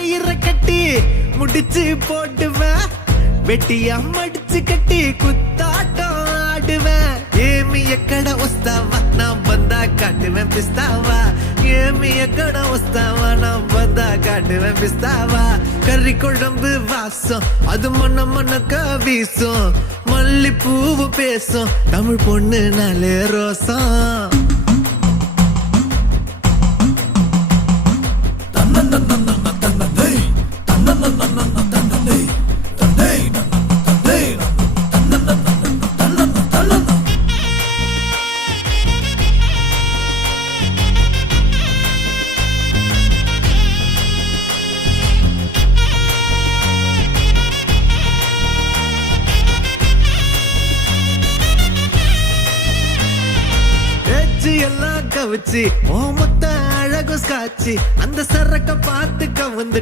கயிற கட்டி முடிச்சு போட்டுவேன், வெட்டியா மடிச்சு கட்டி குத்தாட்டம் ஆடுவேன். ஏமி எக்கட ஒஸ்தாவா நான் வந்தா காட்டுவேன் பிஸ்தாவா, ஏமி எக்கட ஒஸ்தாவா நான் வந்தா காட்டுவேன் பிஸ்தாவா. கறி குழம்பு வாசம் அது மண்ண மண்ணக்க வீசும், மல்லிப்பூவு பேசும் தமிழ் பொண்ணு நாளே ரோசம். எல்லாம் கவிச்சு ஓ மொத்த அழகு காட்சி, அந்த சரக்க பார்த்து கவுந்து